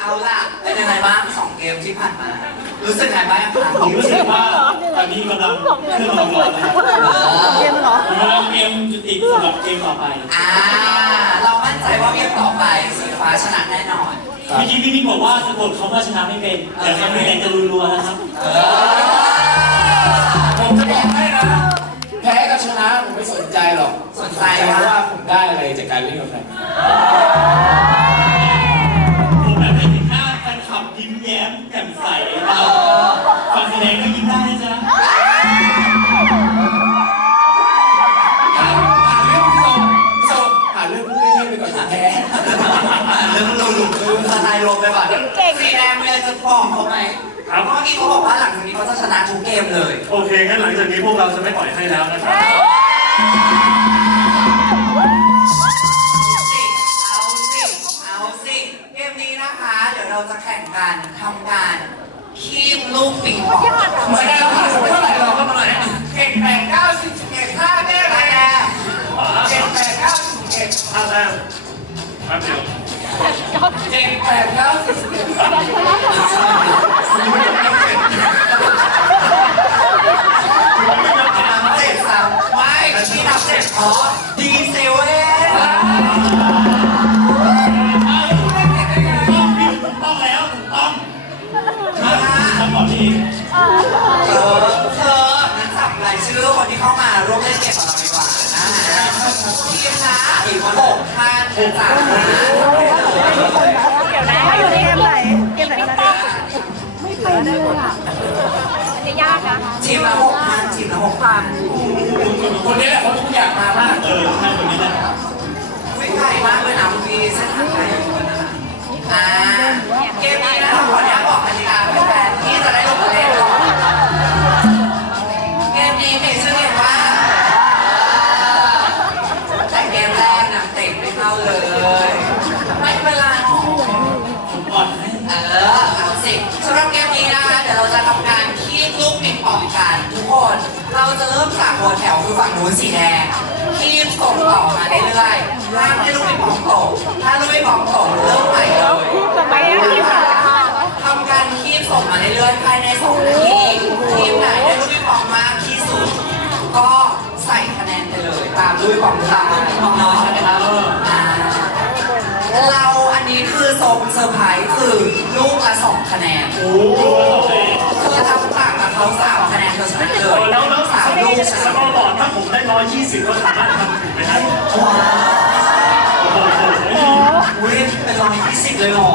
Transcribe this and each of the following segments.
เอาล่ะ เป็นยังไงบ้างสองเกมที่ผ่านมา รู้สึกไงบ้างครับผมรู้สึกว่าตอนนี้กำลังขึ้นลงร้อนนะครับเกมเหรอผมกำลังเตรียมจุติสำหรับเกมต่อไปอ่า เรามั่นใจว่าเกมต่อไปสีฟ้าชนะแน่นอนเมื่อกี้พี่พี่บอกว่าสะกดคำว่าชนะไม่เป็นแต่คำนี้แหละจะรัวๆนะครับเออผมจะบอกให้นะแพ้กับชนะผมไม่สนใจหรอก สนใจแต่ว่าว่าผมได้อะไรจากการเล่นกับใคร จ่มใสเราฟังแสดงก็ยิ้มได้นะจ๊ะหาหาเรื่องพี่โซพี่โซหาเรื่องพูดเล่นๆไปก่อนจะแพ้เรื่องลุงคือทนายลงไปก่อนสีแดงเลยจะฟ้องเขาไหมครับเพราะเมื่อกี้เขาบอกว่าหลังจากนี้เขาจะชนะทุกเกมเลย โอเคงั้นหลังจากนี้พวกเราจะไม่ปล่อยให้แล้วนะครับ ลูกปิงปองไม่ได้แอยู่ในเกมไหนเกมไหนนะไม่เป็นเลยอะมันจะยากนะทีมละหกท่านทีมละหกท่านคนนี้แหละเขาทุกอย่างมามากเออใช่คนนี้แหละวิ่ไกลมากเลยนะคุณพี่เส้นทางไกลอ่าเกมนี้นะคะขออนุญาตบอกกติกาแฟ เริ่มจากหัวแถวคือฝั่งนู้นสีแดงคีบส่งต่อมาเรื่อยๆห้ามให้ลูกปิงปองตกถ้าลูกปิงปองตกเริ่มใหม่เลยทำไมอะที่ผ่านมาทำการคีบส่งมาเรื่อยๆภายในสองนาทีทีมไหนได้ลูกปิงปองมากที่สุด ก็ใส่คะแนนไปเลย ตามลูกปิงปองตามลูกปิงปองน้อยใช่ไหมครับอ่า เราอันนี้คือทรงเซอร์ไพรส์คือลูกละสองคะแนนโอ้โหเลยเธอทำต่างกับเขาสามคะแนนเธอชนะเลเอยอแล้วแล้วสามลูกชสนะกอร์บอร์ดถ้าผมได้ร้อยยี่สิบก็สามารถทำถึงไหมครับว้าโอ้โหอุ้ยเป็นร้อยยี่สิบเลยเหรอ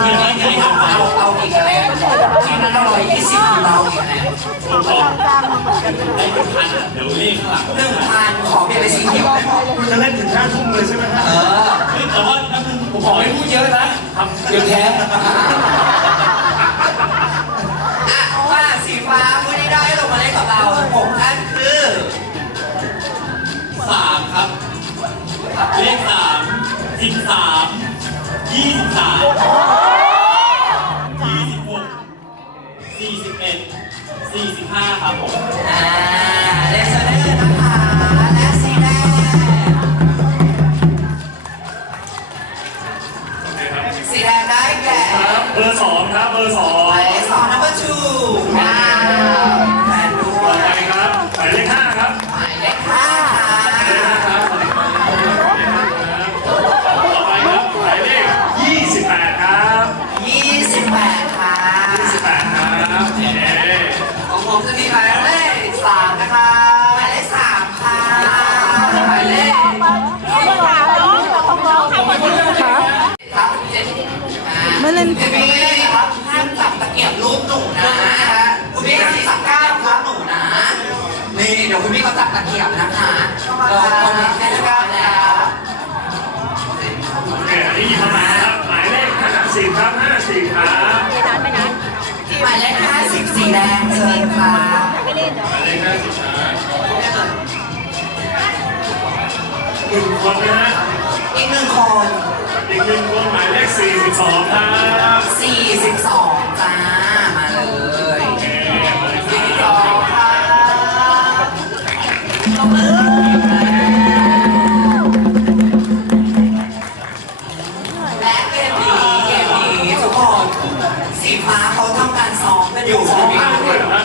มีอะไรไงครับเอาเอาอีกคะแนนทีมนั้นเราร้อยยี่สิบเราอีกคะแน นผมบอกได้เป็นพันเดี๋ยวเลขข้างหลังหนึ่งพันขอเปลี่ยนเป็นสีเขียวได้ไหมคุณจะเล่นถึงห้าทุ่มเลยใช่ไหมครับเออแต่ว่าผมขออให้พูดเยอะนะทำเดี๋ยวแพ้ว่าสีฟ้าผู้ที่ได้ลงมาเล่นกับเราหกท่านคือสามครับเลขสามสิบสามยี่สิบสาม อ่าไม่เล่นจะมีครับห้ามจับตะเกียบรูปหนูนะคุณพี่ห้ามจับก้าวครับหนูนะนี่เดี๋ยวคุณพี่เขาจับตะเกียบนะคะเออคนนี้ให้ก้าวแล้วโอเคอันนี้หยิบมาครับหมายเลขห้าสิบครับห้าสิบครับไม่นานไม่นานหมายเลขห้าสิบสีแดงเชิญค่ะไม่เล่นเดี๋ยวหมายเลขห้าสิบครับหนึ่งคนนะฮะอีกหนึ่งคนอีกหนึ่งคน 42ครับสองจ้า มาเลยโอเคมาเลยครับ 42ค่ะงมือและเกมนี้เกมนี้ทุกคนสีฟ้าเขาทำการซ้อมกันอยู่ซ้อมข้างด้ยเะ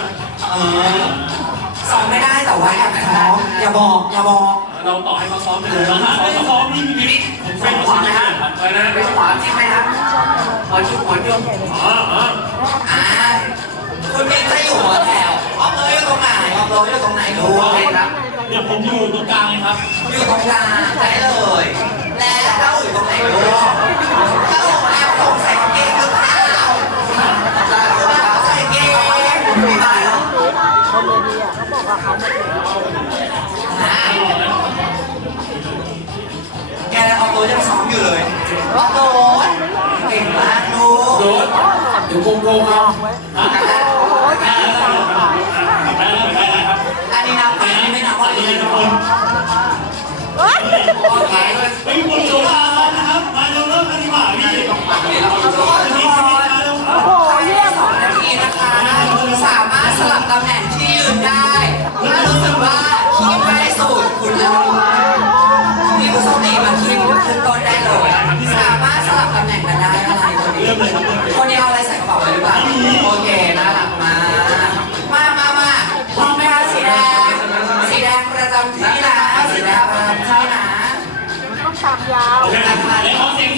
เออซ้อมไม่ได้แต่ว่าแอบท้องอย่าบอกอย่าบอก เราต่อให้เขาซ้อมไปเลยเราถ้าเขาซ้อมนี่มีมิตผมเป็นขวางนะฮะ อะไรนะเป็นขวาใช่ไหมครับหัวจุกหัวจุกอ๋ออ๋ออ่าคุณมิ้นจะอยู่หัวแถวออฟเลยอยู่ตรงไหนออฟเลยอยู่ตรงไหนรู้โอเคครับเดี๋ยวผมอยู่ตรงกลางเลยครับ อยู่ตรงกลางได้เลย และเราอยู่ตรงไหนรู้ถ้าลงแอบลงใส่กางเกงหรือเปล่าใส่กางเกงไม่ได้หรอกอ่าแกเอาตัวยังซ้อมอยู่เลย ว่าโดนเก่งมากลูกโดดเดี๋ยวโกงโกงเอาได้แล้วได้แล้วครับอันนี้นับไปอันนี้ไม่นับว่านี่เลยทุกคนโอเคไปบนโซฟานะครับ มาเริ่มกันดีกว่าพี่สาเร็วครับโอ้เยี่ยมสองนารถสลับตำแหน่งที่ยืนได้ถ้ารู้สึกว่าทีมใกล้สุดคุณเลือ คนนี้เริ่มเลยครับเริ่มเลยคนนี้เอาอะไรใส่กระเป๋าไว้หรือเปล่าโอเคน่ารักมากมามามาพร้อมไหมคะสีแดงสีแดงประจำที่นะสีแดงประจำที่นะต้องตามยาวโอเคครับเดี๋ยวขอเสียง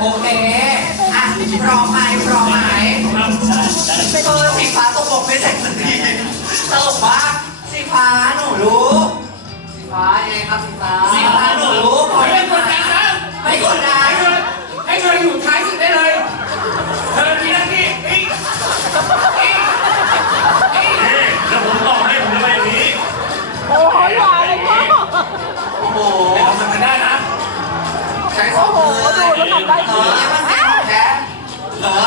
โอเค อะรอไหมรอไหมครับได้ได้เออสีฟ้าตกลงไม่เสร็จสักทีตลกมากสีฟ้าหนูรู้สีฟ้ายังไงครับสีฟ้าสีฟ้าหนูรู้พอไม่ได้กดดันนะไม่กดดันให้เธออยู่ท้ายสุดได้เลย เธอมีหน้าที่อ้ยเอ้ยเอ้ยเฮ้ยแล้วผมต่อให้ผมจะไปอย่างนี้ โอ้โหหวานเลยพ่อโอ้โหแต่มันได้นะ ใช้สองโอ้โหมือดูแล้วทำได้เอดีอมันเป็นของแท้เหรอ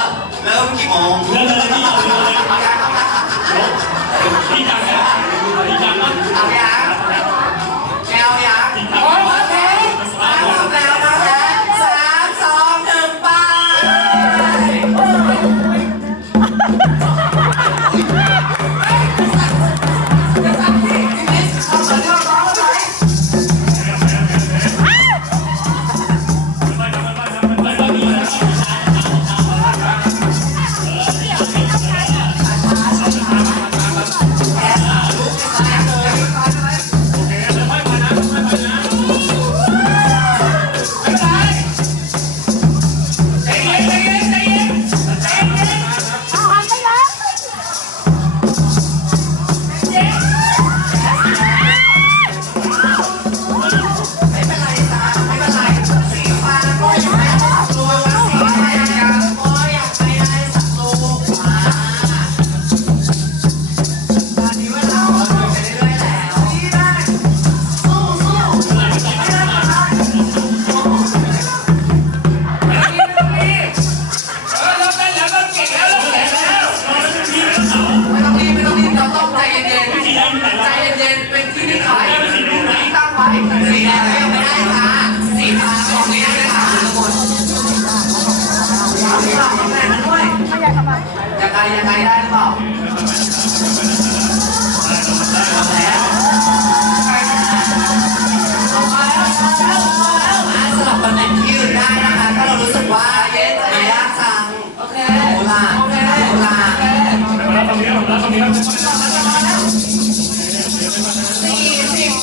เริ่มกี่โมงเริ่มเลยพี่เอาเลยพี่จังนะ เราต้องใจเย็นๆใจเย็นๆเป็นที่นิยที่ตั้งไว้สีแดงไม่ได้ค่ะสีฟ้าของนี้ได้ค่ะทุกคนเอาสีฟ้าของแม่นั้นด้วยไม่อยากทำไมยังไงยังไงได้หรือเปล่า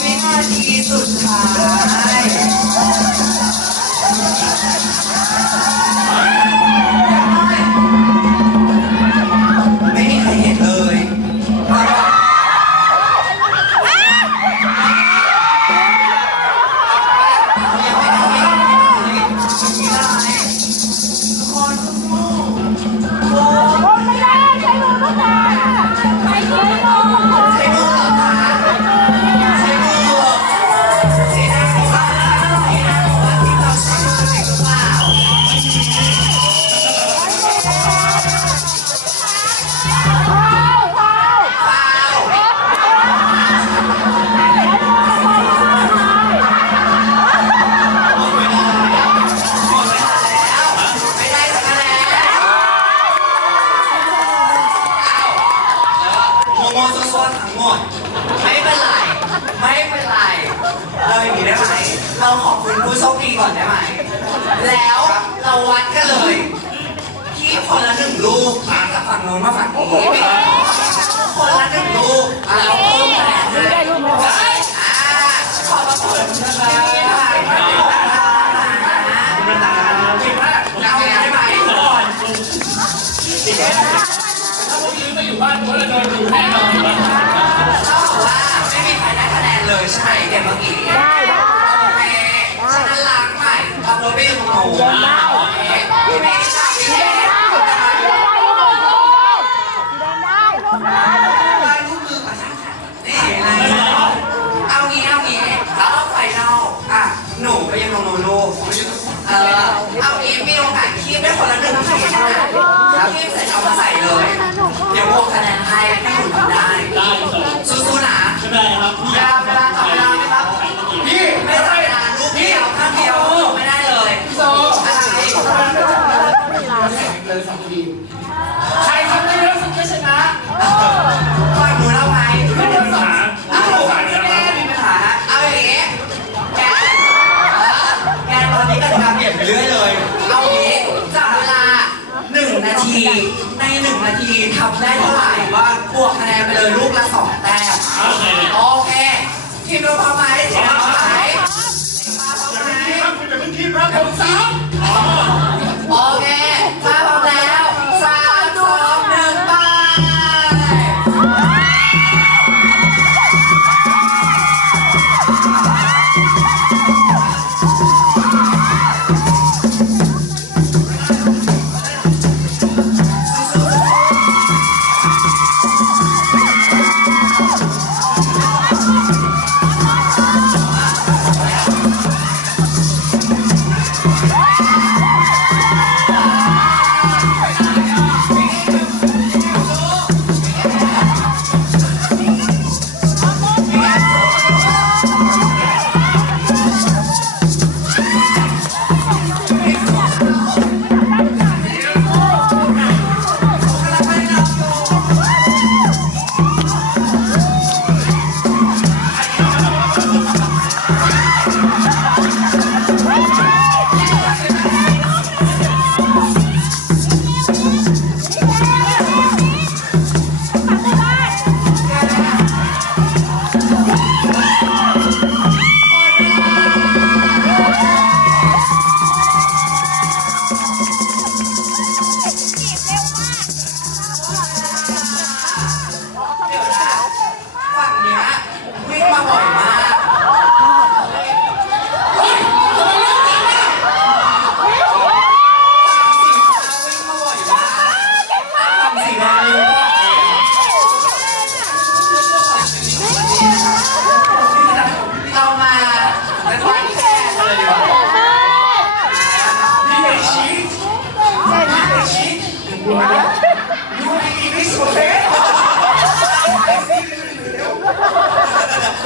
สิบวินาทีสุดท้าย ใช้เนี่เมื่อกี้ได้ได้ฉันล้างใหม่เอาโมเบลของหนูพี่ไม่ชอบพี่แม่เอางี้เอางี้แล้วเอาไฟนอกอะหนูไปยังโนโนโลเออเอางี้มีโอกาสคีบได้คนละหนึ่งคีบคีบเสร็จเอามาใส่เลย เดี๋ยวโบกคะแนนให้ให้คุณได้ เลยสองทีม ใครทำได้เยอะสุดก็ชนะก่อนหนูเล่าไปไม่มีปัญหาเอ้าวไม่มีปัญหานะเอาอย่างแกแกตอนนี้ก็ทำเก็บเรื่อยเลย เอาอย่างจับเวลาหนึ่งนาที ในหนึ่งนาทีทำได้เท่าไหร่ว่าบวกคะแนนไปเลยลูกละสองแต้มโอเคทีมเราพร้อมไหมทีมเราพร้อมไหมทีมเราพร้อมไหผมสาม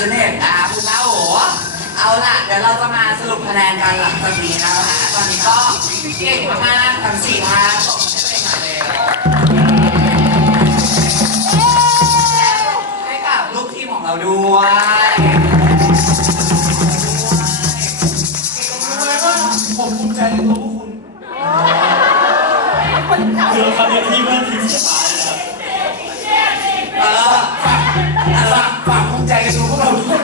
ฉันเห็นนะคุณเล่าโหเอาล่ะ เดี๋ยวเราจะมาสรุปคะแนนกันหลังจากนี้นะคะตอนนี้ก็เก่งมากๆทั้งสี่ท่านตบให้เป็นคะแนนให้กับลูกทีมของเราด้วยรู้ไหมว่าผมมิใจในตัวคุณเจอคที่เพื่อทีมสุดท้ายะออฝากฝาก ใจในตัวพวกเราด้วย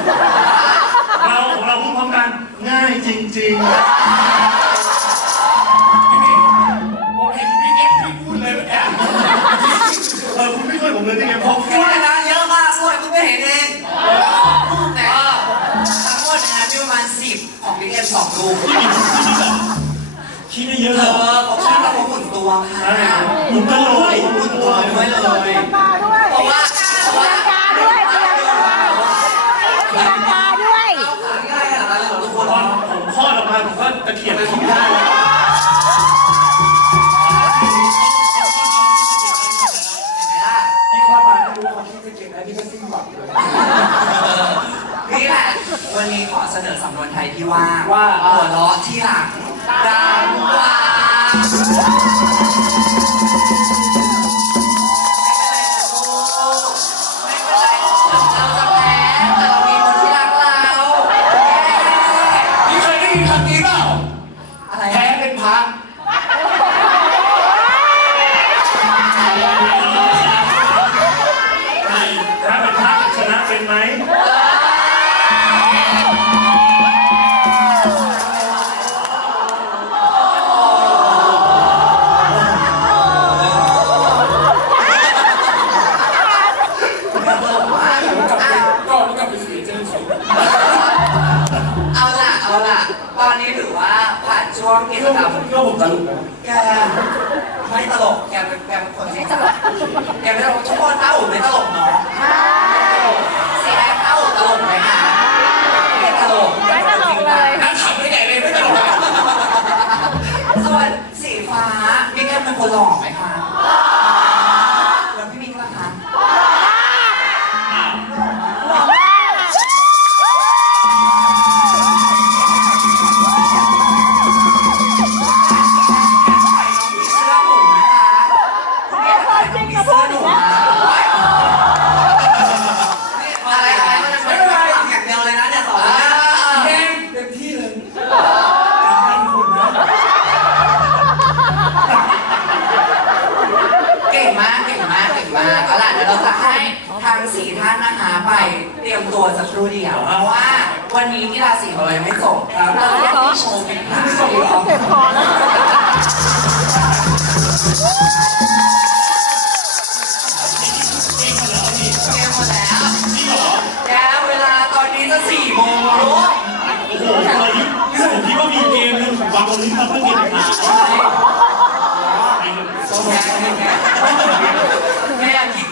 เราของเราพูดพร้อมกันง่ายจริงพี่เมย์ผมเห็นพี่เอฟพี่พูดเลยเมื่อกี้ๆเออคุณไม่ช่วยผมเลยได้ไงเพราะพูดนะเยอะมากด้วยคุณไม่เห็นเองแต่ทั้งหมดนะมีประมาณสิบของบิ๊กเอ็มสองลูกคิดได้เยอะเอเลยอผมคิดว่าผมหมุนตัวค่ะหมุนตัวเลยหมุนตัวด้วยเลยตาด้วย เพราะว่าเพราะว่า ตาด้วยตาตาด้วย ง่ายขนาดนั้นเลยเหรอทุกคน ตอน ผมคลอดออกมาผมก็ตะเกียบ ไหม พี่แก้ม ราจะให้ทั้งสี่ท่านนะคะไปเตรียมตัวสักครู่เดียวเพราะว่าวันนี้ที่ราศีของเราไม่จบแล้วเราอยากให้โชว์เป็นราศีอเจ็แล้วเตรียมหมแล้วแล้เวลาตอนนี้จะสี่โมงแล้ว โอ้โหเรายิ้มผมคิมีเกมนึงวางตรนี้มาเพื่อเกมหาไม่อยากคิด